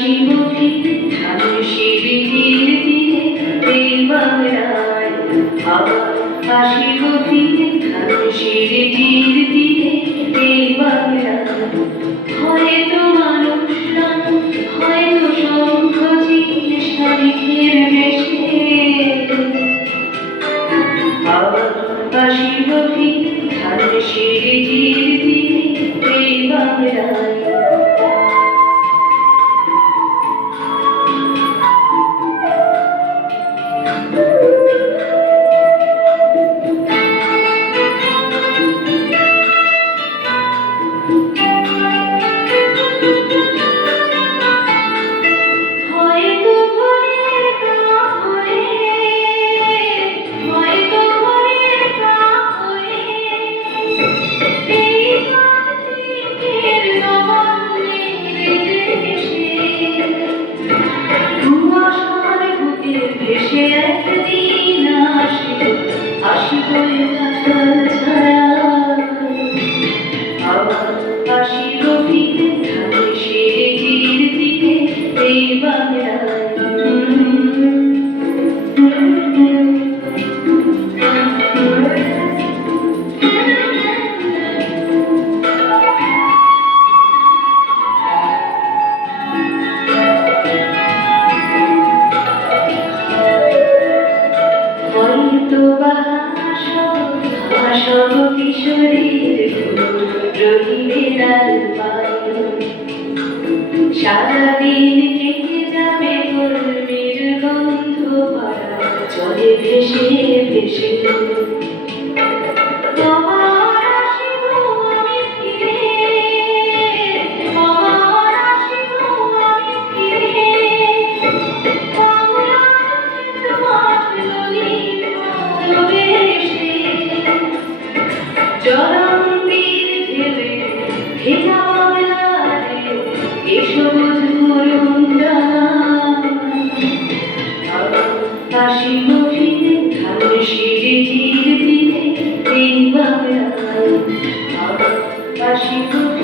হাসি মুখে ধানুষের তীর তীরে এই বাংলায় আবার হাসি মুখে ধানুষের তীর তীরে এই বাংলায় হয়তো মানুষ নয় হয়তো শঙ্খ চিহ্ন শালিখের বেশে আবার হাসি মুখে ধানুষের তীর তীরে এই বাংলায় ভেসে একদিন আসিব ছায়া আবার আসিব ফিরে ধানুষের তীর তীরে এই বাংলায় সব কিশোরীর রহিমের সারাদিন কেটে যাবে কর্মের গন্ধ ভরা চলে ভেসে ভেসে জলঙ্গির ঢেলে ভেজা বাংলারে এসব হাসি মুখে ধানুষের তীর তীরে এই বাংলায় হাসি মুখে